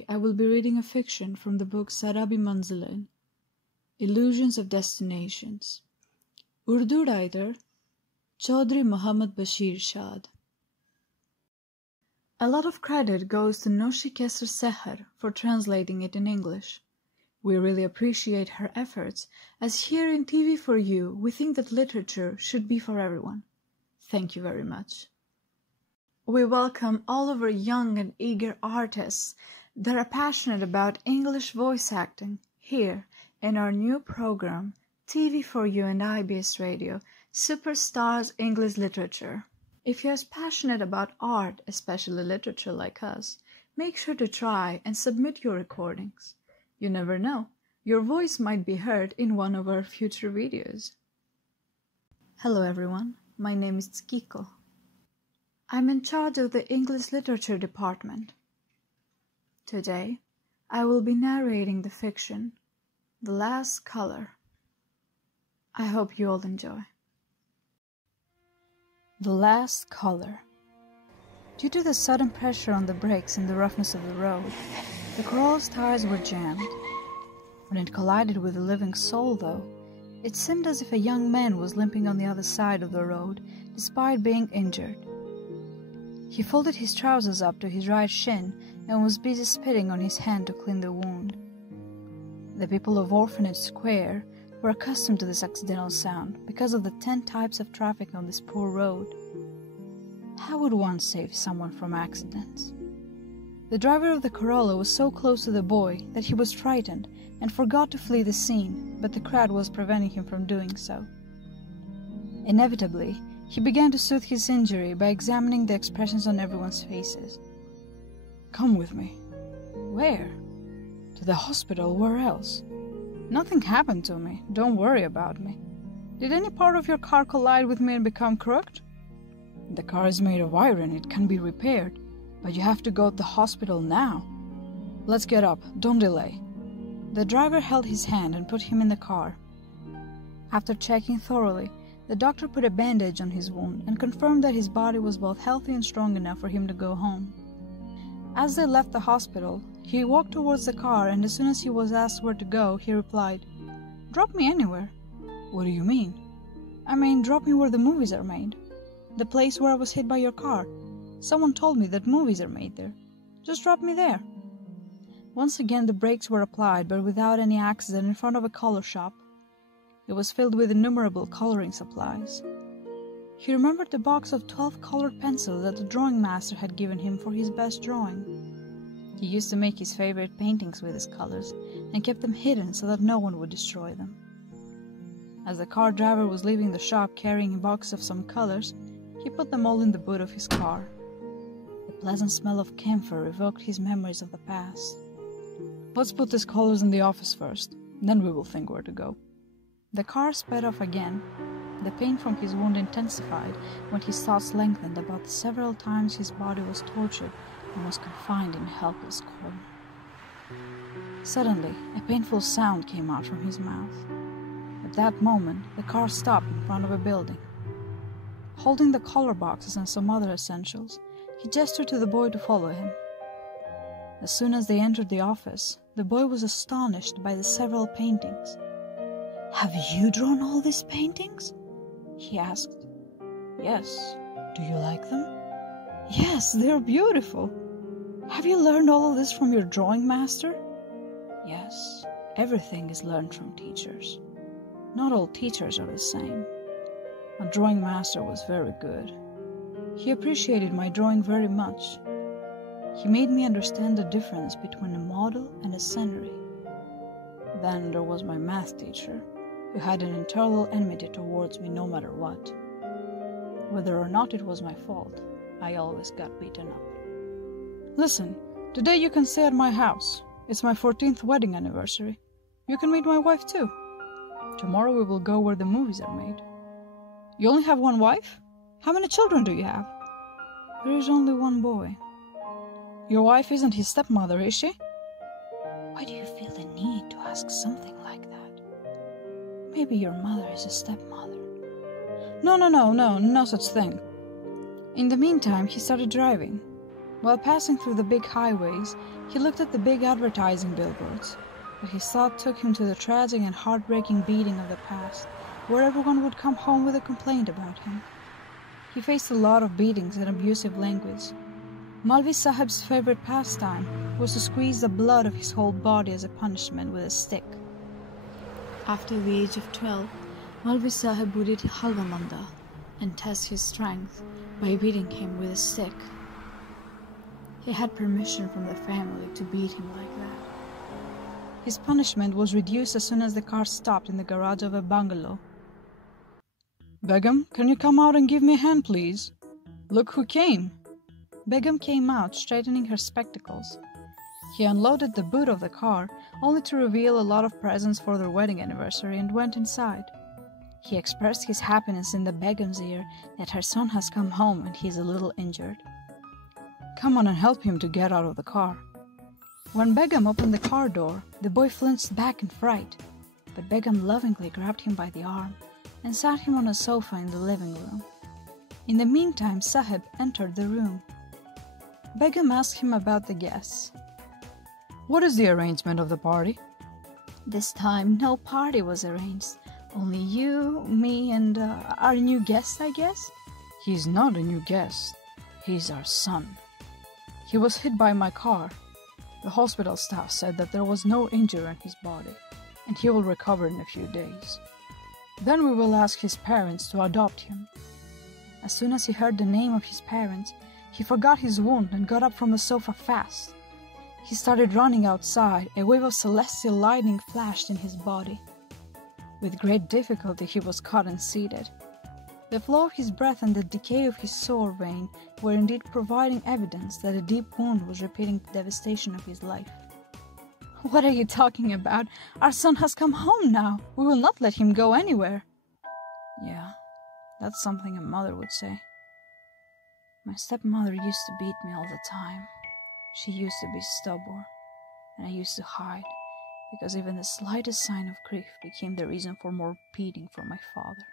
Today I will be reading a fiction from the book Sarabi Manzilain, Illusions of Destinations. Urdu writer Chaudhry Mohammad Bashir Shad. A lot of credit goes to Noshi Sehar for translating it in English. We really appreciate her efforts, as here in TV for You we think that literature should be for everyone. Thank you very much. We welcome all of our young and eager artists that are passionate about English voice acting here in our new program, TV for You and IBS Radio, Superstars English Literature. If you're as passionate about art, especially literature like us, make sure to try and submit your recordings. You never know, your voice might be heard in one of our future videos. Hello everyone, my name is Tsukiko. I'm in charge of the English Literature Department. Today, I will be narrating the fiction, The Last Color. I hope you all enjoy. The Last Color. Due to the sudden pressure on the brakes and the roughness of the road, the Corolla's tires were jammed. When it collided with a living soul, though, it seemed as if a young man was limping on the other side of the road, despite being injured. He folded his trousers up to his right shin and was busy spitting on his hand to clean the wound. The people of Orphanage Square were accustomed to this accidental sound because of the 10 types of traffic on this poor road. How would one save someone from accidents? The driver of the Corolla was so close to the boy that he was frightened and forgot to flee the scene, but the crowd was preventing him from doing so. Inevitably, he began to soothe his injury by examining the expressions on everyone's faces. "Come with me." "Where?" "To the hospital. Where else?" "Nothing happened to me. Don't worry about me." "Did any part of your car collide with me and become crooked?" "The car is made of iron. It can be repaired. But you have to go to the hospital now." "Let's get up. Don't delay." The driver held his hand and put him in the car. After checking thoroughly, the doctor put a bandage on his wound and confirmed that his body was both healthy and strong enough for him to go home. As they left the hospital, he walked towards the car, and as soon as he was asked where to go, he replied, "Drop me anywhere." "What do you mean?" "I mean, drop me where the movies are made. The place where I was hit by your car. Someone told me that movies are made there. Just drop me there." Once again the brakes were applied, but without any accident, in front of a color shop. It was filled with innumerable coloring supplies. He remembered the box of 12 colored pencils that the drawing master had given him for his best drawing. He used to make his favorite paintings with his colors and kept them hidden so that no one would destroy them. As the car driver was leaving the shop carrying a box of some colors, he put them all in the boot of his car. The pleasant smell of camphor evoked his memories of the past. "Let's put these colors in the office first, then we will think where to go." The car sped off again. The pain from his wound intensified when his thoughts lengthened about the several times his body was tortured and was confined in a helpless corner. Suddenly, a painful sound came out from his mouth. At that moment, the car stopped in front of a building. Holding the color boxes and some other essentials, he gestured to the boy to follow him. As soon as they entered the office, the boy was astonished by the several paintings. "Have you drawn all these paintings?" he asked. "Yes. Do you like them?" "Yes, they're beautiful." "Have you learned all of this from your drawing master?" "Yes. Everything is learned from teachers. Not all teachers are the same. My drawing master was very good. He appreciated my drawing very much. He made me understand the difference between a model and a scenery. Then there was my math teacher, who had an internal enmity towards me no matter what. Whether or not it was my fault, I always got beaten up. Listen, today you can stay at my house. It's my 14th wedding anniversary. You can meet my wife too. Tomorrow we will go where the movies are made. You only have one wife? How many children do you have? There is only one boy. Your wife isn't his stepmother, is she? Why do you feel the need to ask something like that? Maybe your mother is a stepmother. No such thing. In the meantime, he started driving. While passing through the big highways, He looked at the big advertising billboards, but his thought took him to the tragic and heartbreaking beating of the past, where everyone would come home with a complaint about him. He faced a lot of beatings and abusive language. Maulvi Sahib's favorite pastime was to squeeze the blood of his whole body as a punishment with a stick. After the age of 12, Maulvi Sahib would eat halwa manda and test his strength by beating him with a stick. He had permission from the family to beat him like that. His punishment was reduced as soon as the car stopped in the garage of a bungalow. "Begum, can you come out and give me a hand, please? Look who came." Begum came out, straightening her spectacles. He unloaded the boot of the car, only to reveal a lot of presents for their wedding anniversary, and went inside. He expressed his happiness in the Begum's ear that her son has come home and he is a little injured. "Come on and help him to get out of the car." When Begum opened the car door, the boy flinched back in fright, but Begum lovingly grabbed him by the arm and sat him on a sofa in the living room. In the meantime, Sahib entered the room. Begum asked him about the guests. "What is the arrangement of the party?" This time, no party was arranged. Only you, me, and our new guest, I guess? "He's not a new guest. He's our son. He was hit by my car. The hospital staff said that there was no injury in his body, and he will recover in a few days. Then we will ask his parents to adopt him." As soon as he heard the name of his parents, he forgot his wound and got up from the sofa fast. He started running outside. A wave of celestial lightning flashed in his body. With great difficulty, he was caught and seated. The flow of his breath and the decay of his sore vein were indeed providing evidence that a deep wound was repeating the devastation of his life. "What are you talking about? Our son has come home now. We will not let him go anywhere." "Yeah, that's something a mother would say. My stepmother used to beat me all the time. She used to be stubborn, and I used to hide, because even the slightest sign of grief became the reason for more beating from my father.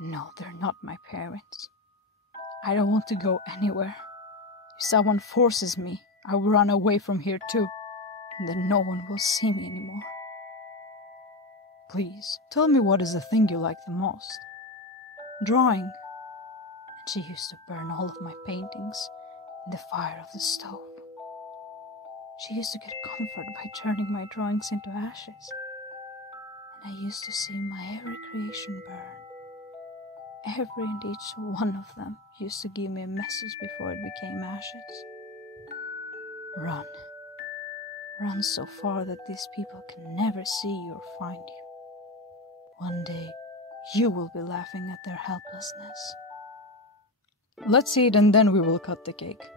No, they're not my parents. I don't want to go anywhere. If someone forces me, I will run away from here too, and then no one will see me anymore. Please, tell me what is the thing you like the most." "Drawing." And she used to burn all of my paintings in the fire of the stove. She used to get comfort by turning my drawings into ashes. And I used to see my every creation burn. Every and each one of them used to give me a message before it became ashes. Run. Run so far that these people can never see you or find you. One day, you will be laughing at their helplessness. "Let's eat and then we will cut the cake."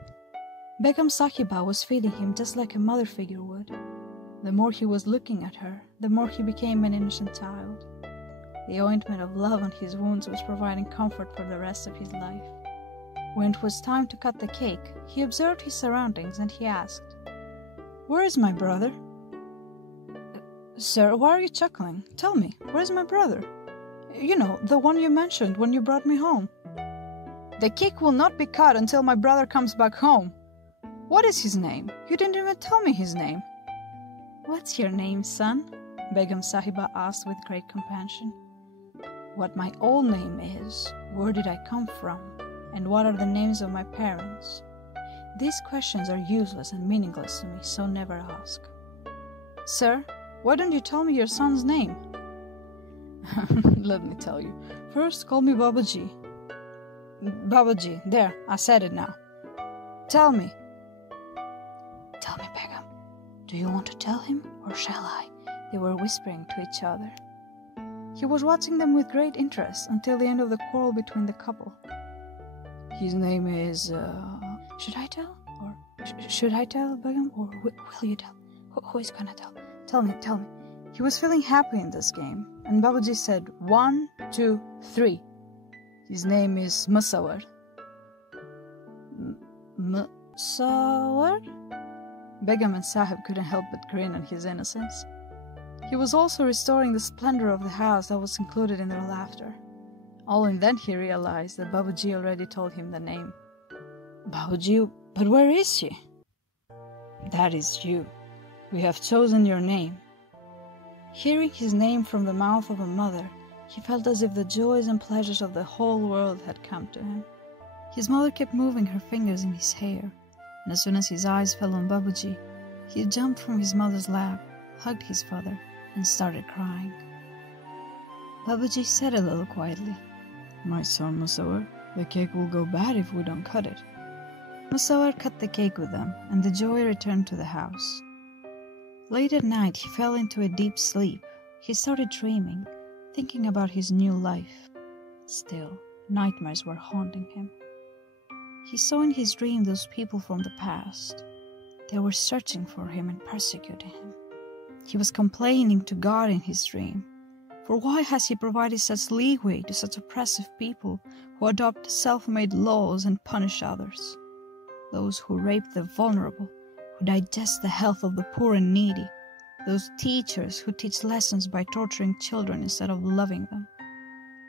Begum Sahiba was feeding him just like a mother figure would. The more he was looking at her, the more he became an innocent child. The ointment of love on his wounds was providing comfort for the rest of his life. When it was time to cut the cake, he observed his surroundings and he asked, "Where is my brother?" "Sir, why are you chuckling? Tell me, where is my brother? You know, the one you mentioned when you brought me home." "The cake will not be cut until my brother comes back home." "What is his name? You didn't even tell me his name." "What's your name, son?" Begum Sahiba asked with great compassion. "What my old name is, where did I come from, and what are the names of my parents? These questions are useless and meaningless to me, so never ask." "Sir, why don't you tell me your son's name?" "Let me tell you. First, call me Babaji." "Babaji, there, I said it now. Tell me." "Tell me, Begum. Do you want to tell him, or shall I?" They were whispering to each other. He was watching them with great interest until the end of the quarrel between the couple. "His name is, Should I tell? Or should I tell, Begum? Or will you tell? Who is gonna tell? Tell me. He was feeling happy in this game, and Babaji said, 1, 2, 3. His name is Musawar." Musawar? Begum and Sahib couldn't help but grin at his innocence. He was also restoring the splendor of the house that was included in their laughter. Only then he realized that Babaji already told him the name. "Babaji, But where is she? That is you. We have chosen your name. Hearing his name from the mouth of a mother, he felt as if the joys and pleasures of the whole world had come to him. His mother kept moving her fingers in his hair, and as soon as his eyes fell on Babuji, he jumped from his mother's lap, hugged his father, and started crying. Babuji said a little quietly, "My son Musawar, the cake will go bad if we don't cut it." Musawar cut the cake with them, and the joy returned to the house. Late at night, he fell into a deep sleep. He started dreaming, thinking about his new life. Still, nightmares were haunting him. He saw in his dream those people from the past. They were searching for him and persecuting him. He was complaining to God in his dream. For why has he provided such leeway to such oppressive people who adopt self-made laws and punish others? Those who rape the vulnerable, who digest the health of the poor and needy, those teachers who teach lessons by torturing children instead of loving them,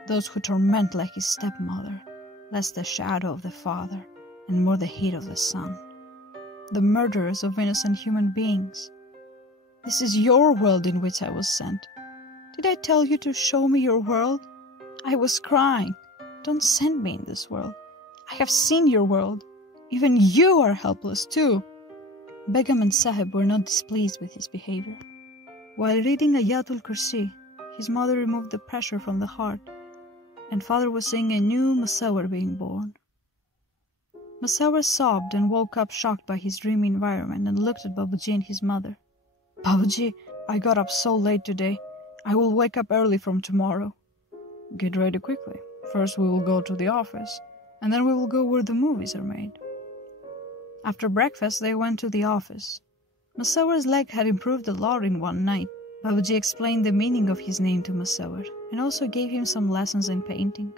those who torment like his stepmother, less the shadow of the father and more the heat of the sun, the murderers of innocent human beings. This is your world in which I was sent. Did I tell you to show me your world? I was crying. Don't send me in this world. I have seen your world. Even you are helpless too. Begum and Sahib were not displeased with his behavior. While reading Ayatul Kursi, his mother removed the pressure from the heart, and father was seeing a new Musawar being born. Musawar sobbed and woke up shocked by his dreamy environment and looked at Babuji and his mother. "Babuji, I got up so late today. I will wake up early from tomorrow." "Get ready quickly. First we will go to the office, and then we will go where the movies are made." After breakfast, they went to the office. Musawar's leg had improved a lot in one night. Babuji explained the meaning of his name to Musawar and also gave him some lessons in painting.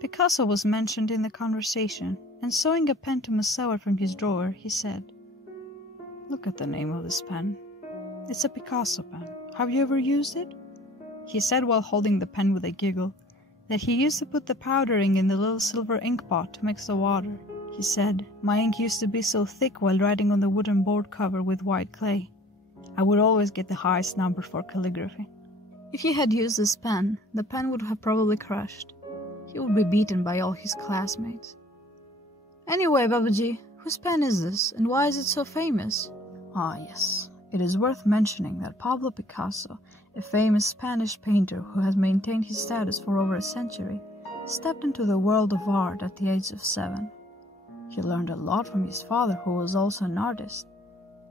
Picasso was mentioned in the conversation, and showing a pen to Musawar from his drawer, he said, "Look at the name of this pen. It's a Picasso pen. Have you ever used it?" He said while holding the pen with a giggle that he used to put the powder ink in the little silver ink pot to mix the water. He said, "My ink used to be so thick while writing on the wooden board cover with white clay. I would always get the highest number for calligraphy. If he had used this pen, the pen would have probably crushed. He would be beaten by all his classmates." "Anyway, Babuji, whose pen is this, and why is it so famous?" "Ah, yes. It is worth mentioning that Pablo Picasso, a famous Spanish painter who has maintained his status for over a century, stepped into the world of art at the age of 7. He learned a lot from his father, who was also an artist.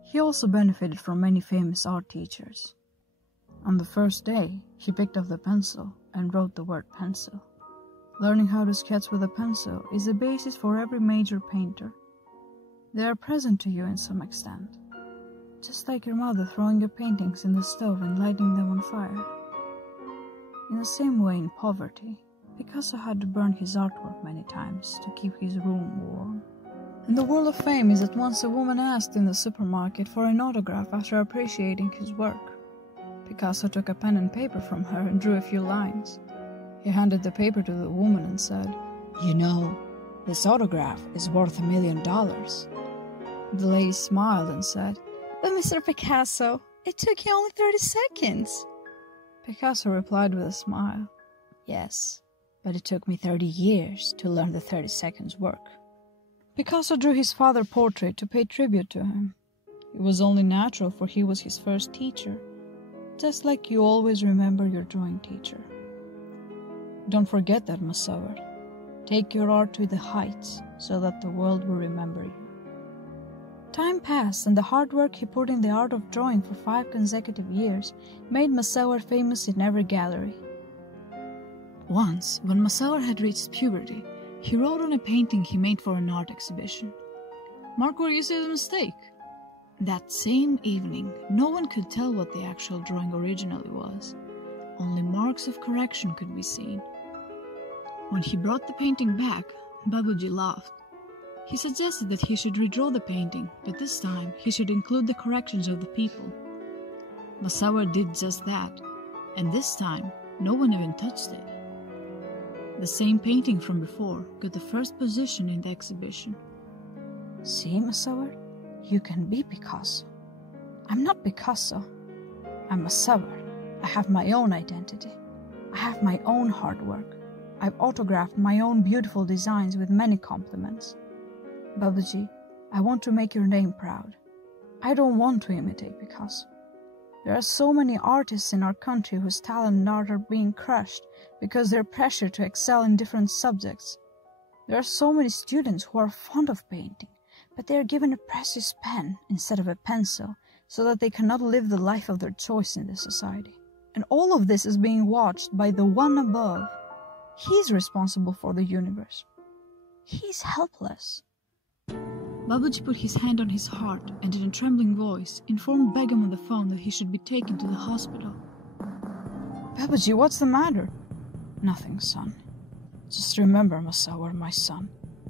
He also benefited from many famous art teachers. On the first day, he picked up the pencil and wrote the word pencil. Learning how to sketch with a pencil is the basis for every major painter. They are present to you in some extent, just like your mother throwing your paintings in the stove and lighting them on fire. In the same way, in poverty, Picasso had to burn his artwork many times to keep his room warm. In the world of fame is that once a woman asked in the supermarket for an autograph after appreciating his work. Picasso took a pen and paper from her and drew a few lines. He handed the paper to the woman and said, "You know, this autograph is worth $1 million. The lady smiled and said, "But Mr. Picasso, it took you only 30 seconds. Picasso replied with a smile, "Yes, but it took me 30 years to learn the 30 seconds work." Picasso drew his father's portrait to pay tribute to him. It was only natural, for he was his first teacher, just like you always remember your drawing teacher. Don't forget that, Musawar. Take your art to the heights so that the world will remember you. Time passed, and the hard work he put in the art of drawing for 5 consecutive years made Musawar famous in every gallery. Once, when Musawar had reached puberty, he wrote on a painting he made for an art exhibition, "Mark where you see the mistake." That same evening, no one could tell what the actual drawing originally was. Only marks of correction could be seen. When he brought the painting back, Babuji laughed. He suggested that he should redraw the painting, but this time he should include the corrections of the people. Musawar did just that, and this time no one even touched it. The same painting from before got the first position in the exhibition. See, Musawwir, you can be Picasso. I'm not Picasso. I'm Musawwir. I have my own identity. I have my own hard work. I've autographed my own beautiful designs with many compliments. Babaji, I want to make your name proud. I don't want to imitate Picasso. There are so many artists in our country whose talent and art are being crushed because they're pressured to excel in different subjects. There are so many students who are fond of painting, but they are given a precious pen instead of a pencil so that they cannot live the life of their choice in this society. And all of this is being watched by the one above. He's responsible for the universe. He's helpless. Babaji put his hand on his heart and in a trembling voice informed Begum on the phone that he should be taken to the hospital. Babaji, what's the matter? Nothing, son. Just remember, Musawwir, my son.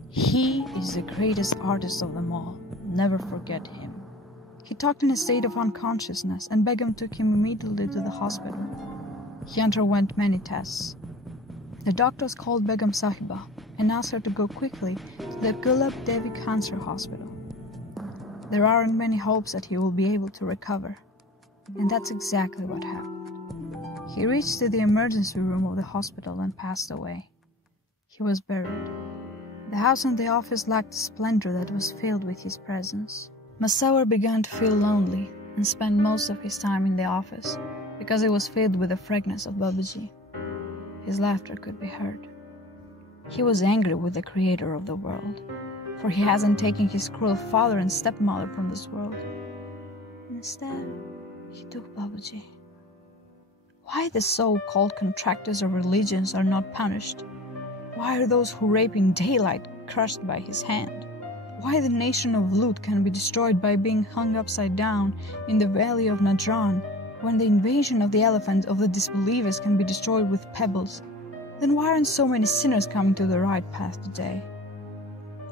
He is the greatest artist of them all. Never forget him. He talked in a state of unconsciousness, and Begum took him immediately to the hospital. He underwent many tests. The doctors called Begum Sahiba and asked her to go quickly to the Gulab Devi Cancer Hospital. There aren't many hopes that he will be able to recover, and that's exactly what happened. He reached to the emergency room of the hospital and passed away. He was buried. The house and the office lacked the splendor that was filled with his presence. Musawwir began to feel lonely and spent most of his time in the office because it was filled with the fragrance of Babaji. His laughter could be heard. He was angry with the creator of the world, for he hasn't taken his cruel father and stepmother from this world. Instead, he took Babaji. Why the so-called contractors of religions are not punished? Why are those who rape in daylight crushed by his hand? Why the nation of Lut can be destroyed by being hung upside down in the valley of Najran, when the invasion of the elephant of the disbelievers can be destroyed with pebbles? Then why aren't so many sinners coming to the right path today?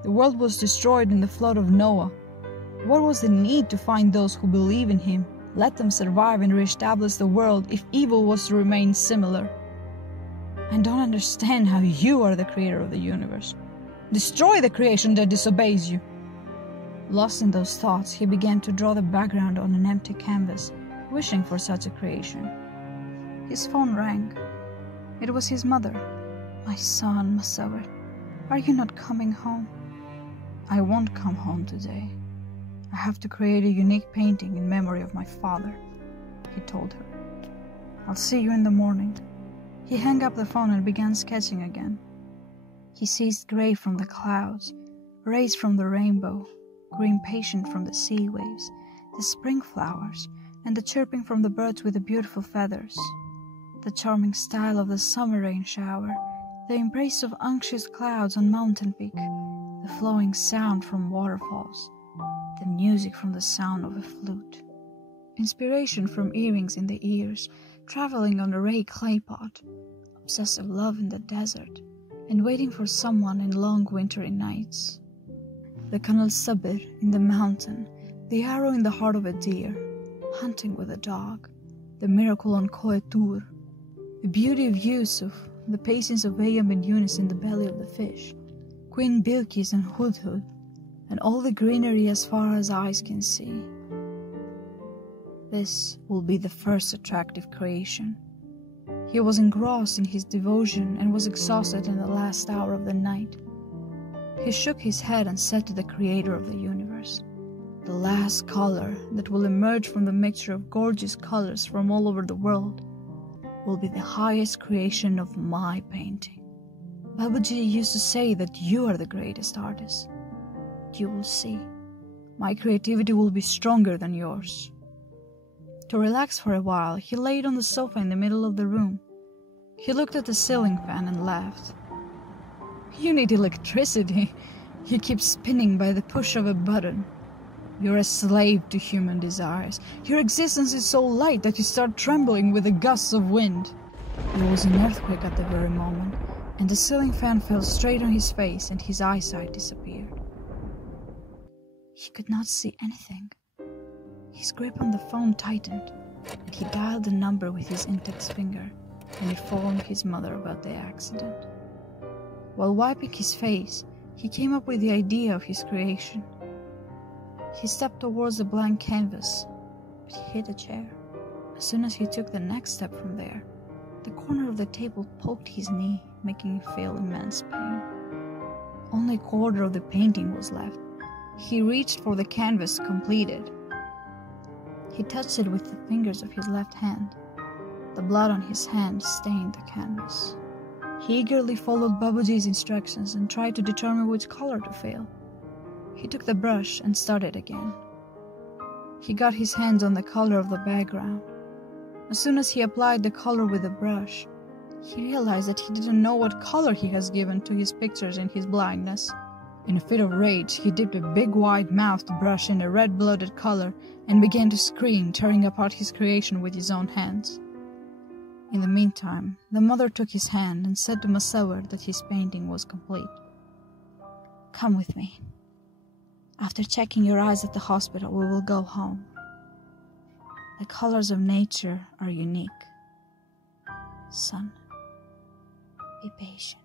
The world was destroyed in the flood of Noah. What was the need to find those who believe in him, let them survive and re-establish the world if evil was to remain similar? I don't understand how you are the creator of the universe. Destroy the creation that disobeys you. Lost in those thoughts, he began to draw the background on an empty canvas, wishing for such a creation. His phone rang. It was his mother. My son, Musawwir, are you not coming home? I won't come home today. I have to create a unique painting in memory of my father, he told her. I'll see you in the morning. He hung up the phone and began sketching again. He seized gray from the clouds, rays from the rainbow, grew impatient from the sea waves, the spring flowers, and the chirping from the birds with the beautiful feathers, the charming style of the summer rain shower, the embrace of unctuous clouds on mountain peak, the flowing sound from waterfalls, the music from the sound of a flute, inspiration from earrings in the ears, traveling on a ray clay pot, obsessive love in the desert, and waiting for someone in long wintry nights. The Kanal Sabir in the mountain, the arrow in the heart of a deer, hunting with a dog, the miracle on Qaiser, the beauty of Yusuf, the patience of Ayam and Yunus in the belly of the fish, Queen Bilqis and Hudhud, and all the greenery as far as eyes can see. This will be the first attractive creation. He was engrossed in his devotion and was exhausted in the last hour of the night. He shook his head and said to the creator of the universe, "The last color that will emerge from the mixture of gorgeous colors from all over the world will be the highest creation of my painting. Babaji used to say that you are the greatest artist. You will see. My creativity will be stronger than yours." To relax for a while, he laid on the sofa in the middle of the room. He looked at the ceiling fan and laughed. "You need electricity. You keep spinning by the push of a button. You're a slave to human desires. Your existence is so light that you start trembling with the gusts of wind." There was an earthquake at the very moment, and the ceiling fan fell straight on his face and his eyesight disappeared. He could not see anything. His grip on the phone tightened, and he dialed the number with his index finger and informed his mother about the accident. While wiping his face, he came up with the idea of his creation. He stepped towards the blank canvas, but he hit a chair. As soon as he took the next step from there, the corner of the table poked his knee, making him feel immense pain. Only a quarter of the painting was left. He reached for the canvas completed. He touched it with the fingers of his left hand. The blood on his hand stained the canvas. He eagerly followed Babuji's instructions and tried to determine which color to fill. He took the brush and started again. He got his hands on the color of the background. As soon as he applied the color with the brush, he realized that he didn't know what color he has given to his pictures in his blindness. In a fit of rage, he dipped a big wide-mouthed brush in a red-blooded color and began to scream, tearing apart his creation with his own hands. In the meantime, the mother took his hand and said to Musawwir that his painting was complete. "Come with me. After checking your eyes at the hospital, we will go home. The colors of nature are unique. Son, be patient."